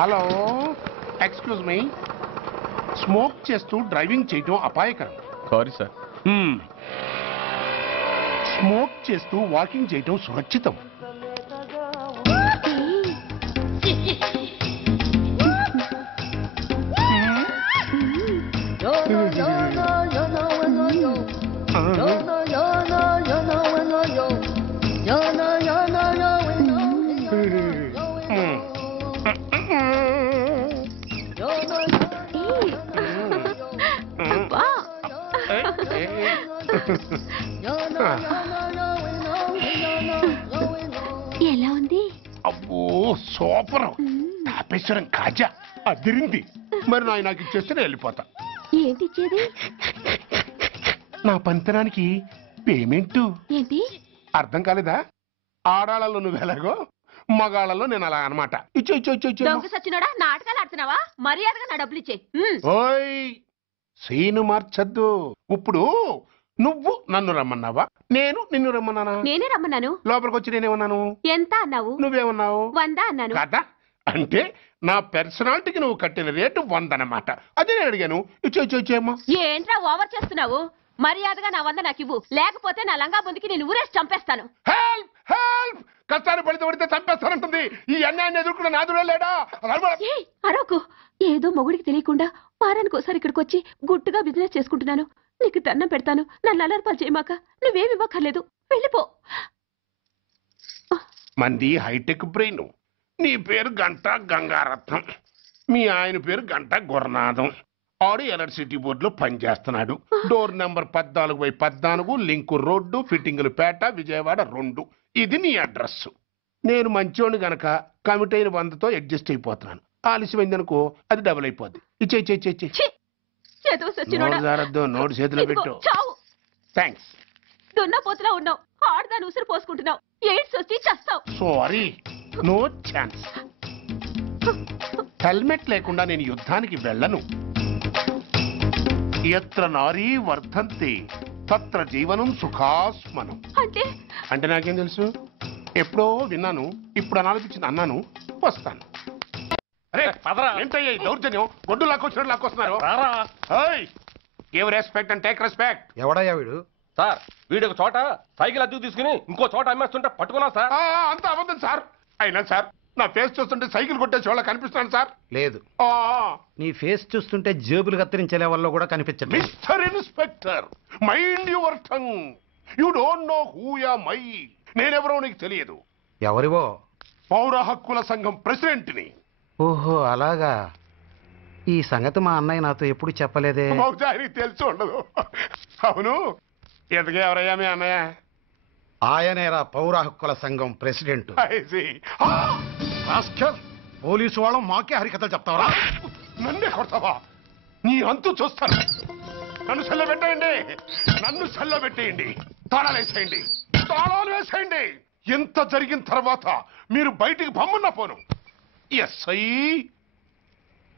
Hello, excuse me. Smoke చేస్తూ driving చేయటం అపాయకరం. Sorry sir. స్మోక్ చేస్తూ వాకింగ్ చేయటం సురక్షితం. ఎలా ఉంది? అబ్బో సూపర్. తాపేశ్వరం కాజా అదిరింది. మరి నాకు ఇచ్చేస్తే నేను వెళ్ళిపోతా. ఏంటి ఇచ్చేది? నా పంతనానికి పేమెంట్. ఏంటి అర్థం కాలేదా? ఆడాళ్ళలో నువ్వు ఎలాగో, మగాళ్ళలో నేను అలా అనమాట. ఇచ్చో ఇచ్చో ఇచ్చో ఇచ్చో. దొంగ సచ్చినోడా, నాటకాలు ఆడుతున్నావా? మర్యాదగా నా డబ్బులు ఇచ్చే. ఓయ్ సీను మార్చద్దు. ఇప్పుడు నువ్వు నన్ను రమ్మన్నావా, నేను నిన్ను రమ్మన్నానా? నేనే రమ్మన్నాను. లోపలికి వచ్చి నేనేమన్నాను? ఎంత అన్నావు? నువ్వేమన్నావు? 100 అన్నాను. కదా, అంటే నా పర్సనాలిటీకి నువ్వు కట్టిన రేటు 100 అన్నమాట. అదే నేను అడిగాను. ఇచ్చో ఇచ్చో ఇచ్చేమ్మా. ఏంట్రా ఓవర్ చేస్తున్నావు? మర్యాదగా నా 100 నాకు ఇవ్వు, లేకపోతే నా లంగా బొందికి నేను ఊరేసి చంపేస్తాను. Help help. కష్టాన్ని పడితే చంపేస్తానంటుంది. ఈ అన్యాయాన్ని ఎదుర్కొన్న నాదుడే లేడా? అరవకు. ఏదో మొగుడికి తెలియకుండా వారానికి ఒకసారి ఇక్కడికి వచ్చి గుట్టుగా బిజినెస్ చేసుకుంటున్నాను. నీకు దండం పెడతాను, నన్ను అలర్పాలు చేయమాక. నువ్వేమి ఇవ్వక్కర్లేదు, వెళ్ళిపో. మంది హైటెక్ బ్రెయిన్. నీ పేరు గంట గంగారత్నం, మీ ఆయన పేరు గంట గురనాథం. ఆడు ఎలక్ట్రిసిటీ బోర్డులో పనిచేస్తున్నాడు. డోర్ నెంబర్ 14/14, లింకు రోడ్డు, ఫిట్టింగులు పేట, విజయవాడ 2. ఇది నీ అడ్రస్. నేను మంచోని గనక కమిట్ అయిన 100తో అడ్జస్ట్ అయిపోతున్నాను. ఆలస్యమైందనుకో అది డబుల్ అయిపోద్ది. ఇచ్చే నోటు చేతిలో పెట్టు. థ్యాంక్స్. దున్నపోతులా ఉన్నావు, ఆడదాని ఉసురు పోసుకుంటున్నావు. ఎయిడ్స్ వచ్చి చస్తావు. Sorry, no chance. హెల్మెట్ లేకుండా నేను యుద్ధానికి వెళ్ళను. ఎత్ర నారీ వర్ధంతి తత్ర జీవనం సుఖాస్మనం. అంటే నాకేం తెలుసు? ఎప్పుడో విన్నాను, ఇప్పుడు అనాలనిపించింది అన్నాను. వస్తాను. అరే ఏంటయ్యా ఈ దౌర్జన్యం? గొడ్డు లాక్కొచ్చినట్టు లాక్కొస్తున్నారు. Give respect and take respect. ఎవడయ్యా వీడు? సార్ వీడు ఒక చోట సైకిల్ అద్దెకు తీసుకుని ఇంకో చోట అమ్మేస్తుంటే పట్టుకున్నా సార్. అంత అబద్ధం సార్. అయినా సార్ నా ఫేస్ చూస్తుంటే సైకిల్ కొట్టే చోళ్ళ కనిపిస్తున్నాను సార్. లేదు, నీ ఫేస్ చూస్తుంటే జేబులు కత్తిరించే లెవెల్లో కూడా కనిపించదు. Mister inspector, mind your tongue. You don't know who am I. నేనెవరో నీకు తెలియదు. ఎవరివో? పౌర హక్కుల సంఘం ప్రెసిడెంట్ని. ఓహో అలాగా. ఈ సంగతి మా అన్నయ్య నాతో ఎప్పుడు చెప్పలేదే. బహుశా ఆయనకి తెలిసి ఉండదు. అవును, ఎందుకే ఎవరయ్యా మీ అన్నయ్య? ఆయనేరా పౌర హక్కుల సంఘం ప్రెసిడెంట్. పోలీసు వాళ్ళం మాకే హరికథలు చెప్తావరా? నన్నే కొడతావా? నీ అంతు చూస్తాను. నన్ను సెల్ల పెట్టేయండి, నన్ను సెల్ల పెట్టేయండి. తాళాలు వేసేయండి, తాళాలు వేసేయండి. ఎంత జరిగిన తర్వాత మీరు బయటికి పమ్మున్న పోను. ఎస్ఐ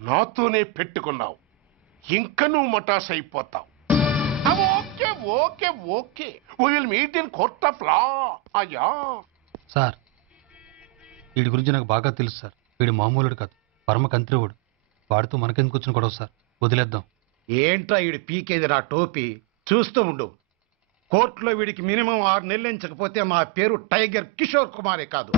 నాతోనే పెట్టుకున్నావు, ఇంకా నువ్వు మటాస్ అయిపోతావు. Okay okay okay, we will meet in court of law. అయ్యా సార్, వీడి గురించి నాకు బాగా తెలుసు సార్. వీడు మామూలుడు కాదు, పరమ కంత్రివుడు. వాడితో మనకెందుకు వచ్చిన గొడవ సార్? వదిలేద్దాం. ఏంట్రా వీడి పీకేది నా టోపీ? చూస్తూ ఉండు. కోర్టులో వీడికి మినిమం 6 నెలలు ఎంచకపోతే మా పేరు టైగర్ కిషోర్ కుమారే కాదు.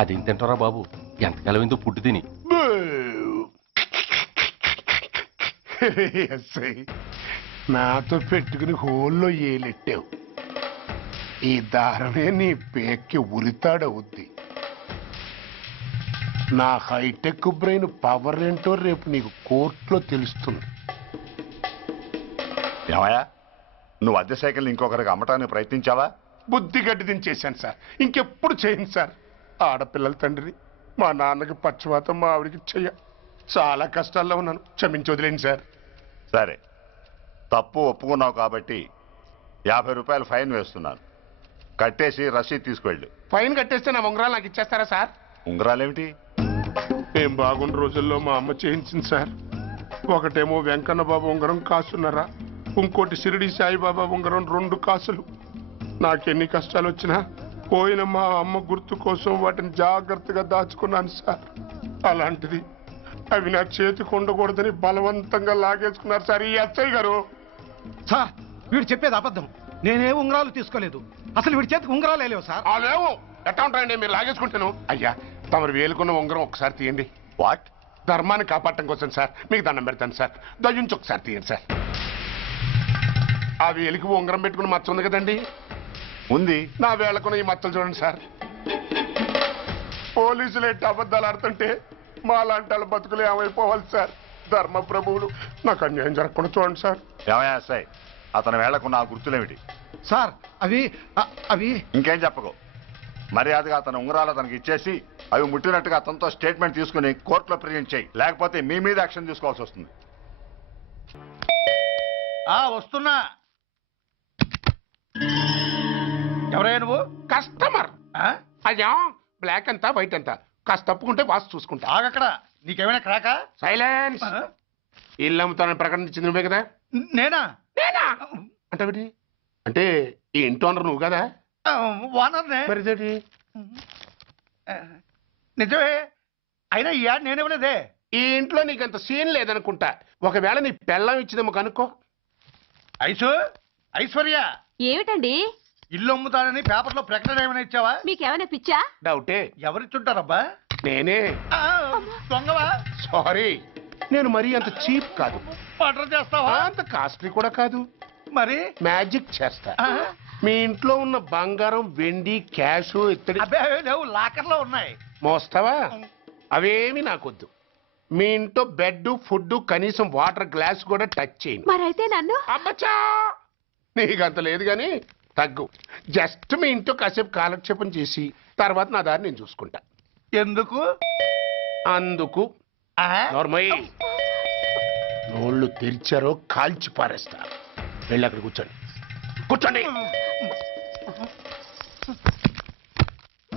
అదేం తింటారా బాబు? ఎంతకాలం ఏందో పుట్టు తిని. నాతో పెట్టుకుని హోల్లో ఏలెట్టావు. ఈ దారమే నీ పేక్కి ఉరితాడవుద్ది. నా హైటెక్ బ్రెయిన్ పవర్ ఏంటో రేపు నీకు కోర్టులో తెలుస్తుంది. ఏమయ్యా, నువ్వు అద్దె సైకిల్ ఇంకొకరికి అమ్మటానికి ప్రయత్నించావా? బుద్ధి గడ్డి దించేశాను సార్, ఇంకెప్పుడు చేయను సార్. ఆడపిల్లల తండ్రి, మా నాన్నకి పక్షవాతం, మా ఆవిడికి చెయ్య. చాలా కష్టాల్లో ఉన్నాను, క్షమించి వదిలేండి సార్. సరే, తప్పు ఒప్పుకున్నావు కాబట్టి 50 రూపాయలు ఫైన్ వేస్తున్నాను. కట్టేసి రసీదు తీసుకువెళ్ళు. ఫైన్ కట్టేస్తే నా ఉంగరాలు నాకు ఇచ్చేస్తారా సార్? ఉంగరాలేమిటి? మేము బాగున్న రోజుల్లో మా అమ్మ చేయించింది సార్. ఒకటేమో వెంకన్న బాబు ఉంగరం కాసున్నరా, ఇంకోటి షిరిడి సాయిబాబా ఉంగరం 2 కాసులు. నాకెన్ని కష్టాలు వచ్చినా పోయిన మా అమ్మ గుర్తు కోసం వాటిని జాగ్రత్తగా దాచుకున్నాను సార్. అలాంటిది అవి నా చేతికి ఉండకూడదని బలవంతంగా లాగేసుకున్నారు సార్ ఈ ఎస్ఐ గారు. సార్ వీడు చెప్పేది అబద్ధం. నేనే ఉంగరాలు తీసుకోలేదు. అసలు వీడి చేతికి ఉంగరాలు లేవు సార్. ఆ లేవు, ఎట్టా ఉంటాయండి మీరు లాగేసుకుంటాను. అయ్యా తమరు వేలుకున్న ఉంగరం ఒకసారి తీయండి. వాట్? ధర్మాన్ని కాపాడటం కోసం సార్, మీకు దండం పెడతాను సార్. దయ్యుంచి ఒకసారి తీయండి సార్. ఆ వేలికి ఉంగరం పెట్టుకుని మచ్చ ఉంది కదండి, ఉంది. నా వేళకున్న ఈ మచ్చలు చూడండి సార్. పోలీసులు ఎట్టి అబద్ధాలు ఆడుతుంటే మా లాంటి వాళ్ళ బతుకులు ఏమైపోవాలి సార్. ధర్మ ప్రభువులు నాకు అన్యాయం జరగకుండా చూడండి సార్. ఏమయ్యా ఎస్ఐ, అతని వేళ్లకున్న ఆ గుర్తులేమిటి? సార్ అవి అవి ఇంకేం చెప్పకు. మర్యాదగా అతని ఉంగరాలు అతనికి ఇచ్చేసి అవి ముట్టినట్టుగా అతనితో స్టేట్మెంట్ తీసుకుని కోర్టులో ప్రజెంట్ చేయి. లేకపోతే మీ మీద యాక్షన్ తీసుకోవాల్సి వస్తుంది. వస్తున్నా. ఎవరయ్యా నువ్వు? కస్టమర్. అయ్యా బ్లాక్ అంతా వైట్ అంతా కాస్త తప్పుకుంటే వాసు చూసుకుంటా. ఆగక్కడ. నీకేమైనా క్రాకా? సైలెన్స్. ఇల్లు అమ్ముతానని ప్రకటించింది నువ్వే కదా? నేనా? నేనా అంటే అంటే ఈ ఇంటి ఓనర్ నువ్వు కదా? ఓనర్నే. మరిదేటి నిజమే. అయినా ఈ యాడ్ నేనివ్వలేదే. ఈ ఇంట్లో నీకంత సీన్ లేదనుకుంటా. ఒకవేళ నీ పెళ్ళం ఇచ్చిందేమో కనుక్కో. ఐశ్వర్య ఏమిటండి ఇల్లు అమ్ముతానని పేపర్లో ప్రకటన ఏమైనా ఇచ్చావా? మీకేమైనా పిచ్చా? డౌటే. ఎవరిచ్చుంటారబ్బా? నేనే. దొంగవా? సారీ, నేను మరీ అంత చీప్ కాదు. మర్డర్ చేస్తావా? అంత కాస్ట్లీ కూడా కాదు. మరి మ్యాజిక్ చేస్తా. మీ ఇంట్లో ఉన్న బంగారం, వెండి, క్యాష్, ఇత్తడి అబ్బే లేవు, లాకర్లో ఉన్నాయి. మోస్తావా? అవేమి నాకొద్దు. మీ ఇంట్లో బెడ్, ఫుడ్, కనీసం వాటర్ గ్లాస్ కూడా టచ్ చేయను. మరైతే నన్ను అబ్బచ్చా, నీకంత లేదు గాని తగ్గు. జస్ట్ మీ ఇంట్లో కాసేపు కాలక్షేపం చేసి తర్వాత నా దారి నేను చూసుకుంటా. ఎందుకు? అందుకు నార్మల్ నోళ్ళు తెరిచారో కాల్చి పారేస్తా. వెళ్ళి అక్కడ కూర్చోండి. కూర్చోండి.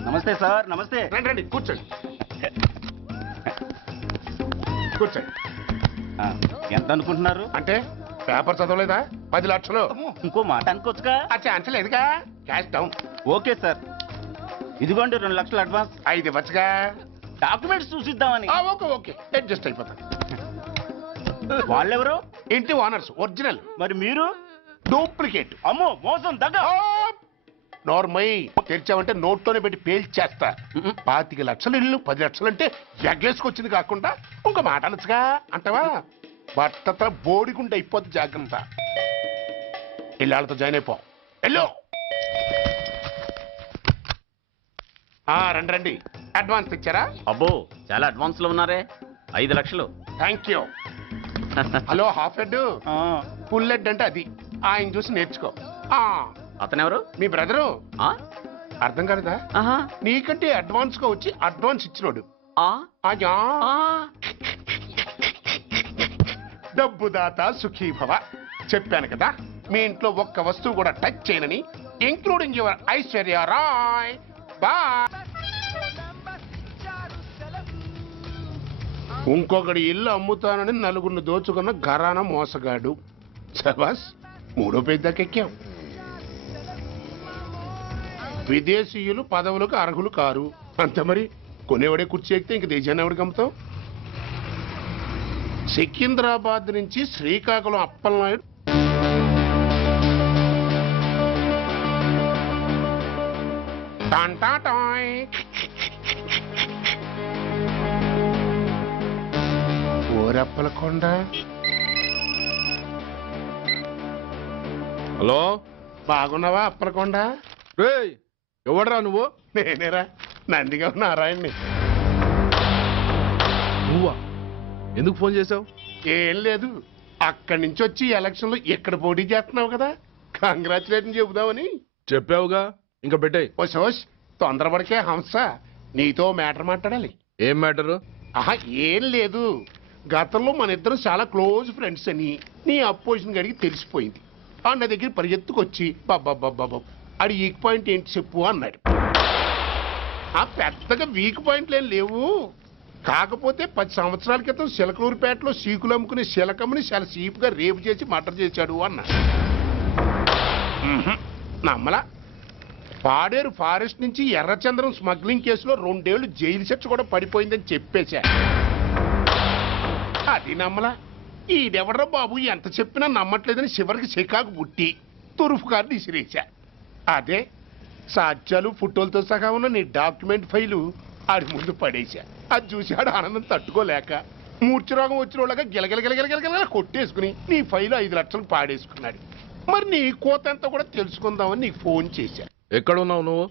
నమస్తే సార్. నమస్తే. రండి రండి కూర్చోండి. కూర్చోండి. ఎంత అనుకుంటున్నారు? అంటే పేపర్ చదవలేదా? 10 లక్షలు. ఇంకో మాట అనుకోవచ్చుగా? ఆ ఛాన్స్ లేదుగా. Cash down. ఓకే సార్, ఇదిగోండి 2 లక్షలు అడ్వాన్స్. 5 ఇవ్వచ్చుగా. డాక్యుమెంట్స్ చూసిద్దామని. ఓకే ఓకే, అడ్జస్ట్ అయిపోతాను. వాళ్ళెవరు? ఇంటి ఓనర్స్. ఒరిజినల్. మరి మీరు? డూప్లికేట్. అమ్మో మోసం దగ్గ. నార్మల్ తెరిచావంటే నోట్తోనే పెట్టి పేల్చేస్తా. 25 లక్షలు ఇల్లు 10 లక్షలు అంటే ఎగ్గేసుకొచ్చింది కాకుండా ఇంకో మాట అనొచ్చుగా అంటావా? బట్టతో బోడిగుంటే అయిపోద్ది. జాగ్రత్త. ఇళ్ళతో జాయిన్ అయిపో. వెళ్ళు. రండి రండి. అడ్వాన్స్ ఇచ్చారా? అబ్బో చాలా అడ్వాన్స్ లో ఉన్నారే. 5 లక్షలు. Thank you. Hello half head, full head అంటే అది. ఆయన చూసి నేర్చుకో. అతనెవరు? మీ బ్రదరు. అర్థం కాలేదా? నీకంటే అడ్వాన్స్ గా వచ్చి అడ్వాన్స్ ఇచ్చినోడు. డబ్బు దాత సుఖీభవ. చెప్పాను కదా, మీ ఇంట్లో ఒక్క వస్తువు కూడా టచ్ చేయనని, including your Aishwarya Rai. Bye. ఇంకొకటి ఇల్లు అమ్ముతానని 4 దోచుకున్న ఘరాన మోసగాడు. శబాస్, 3వ పేజీ దాకా ఎక్కాం. విదేశీయులు పదవులకు అర్హులు కారు. అంతే మరి. కొనేవాడే కుర్చీ ఎక్కితే ఇంక దేశాన్ని ఎవడికి అమ్ముతాం? సికింద్రాబాద్ నుంచి శ్రీకాకుళం అప్పలనాయుడు టాంటాటాయ్. ఓరప్పలకొండ. హలో, బాగున్నావా అప్పలకొండ? రేయ్ ఎవడరా నువ్వు? నేనేరా, నందిగా నారాయణ్ని. నువ్వా? ఎందుకు ఫోన్ చేసావు? ఏం లేదు, అక్కడి నుంచి వచ్చి ఎలక్షన్ లో ఇక్కడ పోటీ చేస్తున్నావు కదా, కంగ్రాచులేషన్ చెబుదామని. చెప్పావుగా, ఇంకా పెట్టాయి. ఓ సోష్, తొందరపడికే హంస, నీతో మ్యాటర్ మాట్లాడాలి. ఏం మ్యాటరు? ఆహా ఏం లేదు, గతంలో మన ఇద్దరం చాలా క్లోజ్ ఫ్రెండ్స్ అని నీ అపోజిషన్ గడికి తెలిసిపోయింది. నా దగ్గర పరిగెత్తుకొచ్చి బాబా అడి వీక్ పాయింట్ ఏంటి చెప్పు అన్నాడు. ఆ పెద్దగా వీక్ పాయింట్లు ఏం లేవు, కాకపోతే 10 సంవత్సరాల క్రితం చిలకలూరుపేటలో సీకులు అమ్ముకునే శిలకమ్మని చాలా చీప్గా రేపు చేసి మర్డర్ చేశాడు అన్న. నమ్మలా. పాడేరు ఫారెస్ట్ నుంచి ఎర్రచంద్రం స్మగ్లింగ్ కేసులో 2 ఏళ్లు జైలు శిక్ష కూడా పడిపోయిందని చెప్పేశా. అది నమ్మలా. ఈడెవడ్రా బాబు ఎంత చెప్పినా నమ్మట్లేదని చివరికి చికాకు పుట్టి తురుపు కార్డు ఇసిరేశా. అదే సాక్ష్యాలు ఫోటోలతో సహా ఉన్న నీ డాక్యుమెంట్ ఫైలు ఆడి ముందు పడేశా. అది చూశాడు ఆనందం తట్టుకోలేక మూర్ఛరోగం వచ్చిన వాళ్ళగా గిలగిలగిలగిలగిలగిల కొట్టేసుకుని నీ ఫైలు 5 లక్షలకు పాడేసుకున్నాడు. మరి నీ కోతంతా కూడా తెలుసుకుందామని నీకు ఫోన్ చేశా. ఎక్కడున్నావు నువ్వు?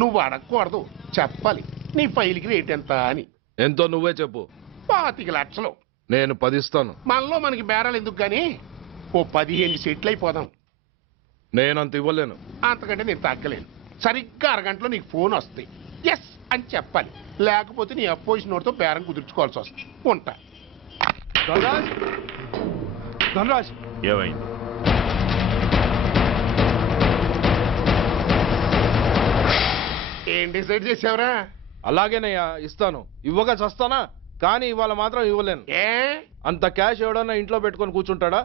నువ్వు అడగకూడదు, చెప్పాలి. నీ ఫైల్కి రేట్ ఎంత అని. ఎంతో నువ్వే చెప్పు. 25 లక్షలు. నేను 10 ఇస్తాను. మనలో మనకి బేరాలు ఎందుకు గానీ ఓ 15 సెట్లు అయిపోదాం. నేనంత ఇవ్వలేను. అంతకంటే నేను తగ్గలేను. సరిగ్గా అరగంటలో నీకు ఫోన్ వస్తాయి. ఎస్ అని చెప్పాలి. లేకపోతే నీ అపోజిషన్ నోటితో బేరం కుదుర్చుకోవాల్సి వస్తుంది. ఉంటా. ధనరాజ్ ఏమైంది? ఏం డిసైడ్ చేసావురా? అలాగేనయ్యా, ఇస్తాను. ఇవ్వగా చస్తానా, కానీ ఇవాళ మాత్రం ఇవ్వలేను. ఏ అంత క్యాష్ ఎవడన్నా ఇంట్లో పెట్టుకొని కూర్చుంటాడా?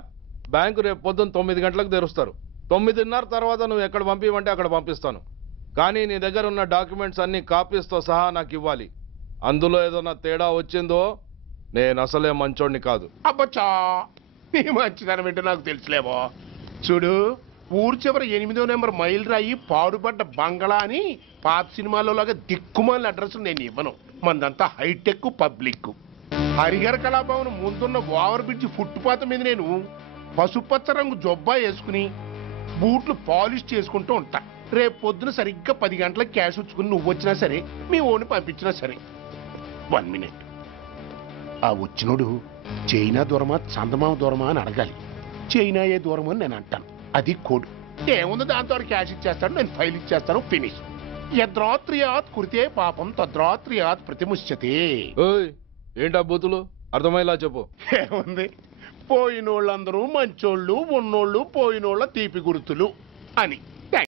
బ్యాంకు రేపు పొద్దున్న 9 గంటలకు తెరుస్తారు. 9:30 తర్వాత నువ్వు ఎక్కడ పంపిమంటే అక్కడ పంపిస్తాను. కానీ నీ దగ్గర ఉన్న డాక్యుమెంట్స్ అన్ని కాపీస్తో సహా నాకు ఇవ్వాలి. అందులో ఏదైనా తేడా వచ్చిందో నేను అసలే మంచోడిని కాదు. అబ్బచ్చా, నీ మంచిదనం ఏంటో నాకు తెలుసులేవో. చూడు, ఊరు చివర 8వ నెంబర్ మైల్ రాయి పాడుపడ్డ బంగళా అని పాత సినిమాలో లాగా దిక్కుమాల అడ్రస్ నేను ఇవ్వను. మందంతా హైటెక్ పబ్లిక్. హరిహర కళాభవన్ ముందున్న ఓవర్ బ్రిడ్జ్ ఫుట్పాత్ మీద నేను పసుపచ్చ రంగు జొబ్బా వేసుకుని బూట్లు పాలిష్ చేసుకుంటూ ఉంటా. రేపు పొద్దున సరిగ్గా 10 గంటలకు క్యాష్ వచ్చుకుని నువ్వు వచ్చినా సరే, మీ ఓని పంపించినా సరే. 1 మినిట్. ఆ వచ్చినోడు చైనా దూరమా చందమామ దూరమా అని అడగాలి. చైనా ఏ దూరం అని నేను అంటాను. అది కోడ్. ఏముంది, దాంతో క్యాష్ ఇచ్చేస్తాడు, నేను ఫైల్ ఇచ్చేస్తాను, ఫినిష్. యద్రాత్రియాత్ కురితే పాపం తద్రాత్రియాత్ ప్రతిముష్యతే. ఓయ్, ఏంటా బూతులు? అర్థమయ్యేలా చెప్పు. ఏముంది, పోయినోళ్ళందరూ మంచోళ్ళు, ఉన్నోళ్ళు పోయినోళ్ళ తీపి గుర్తులు అని.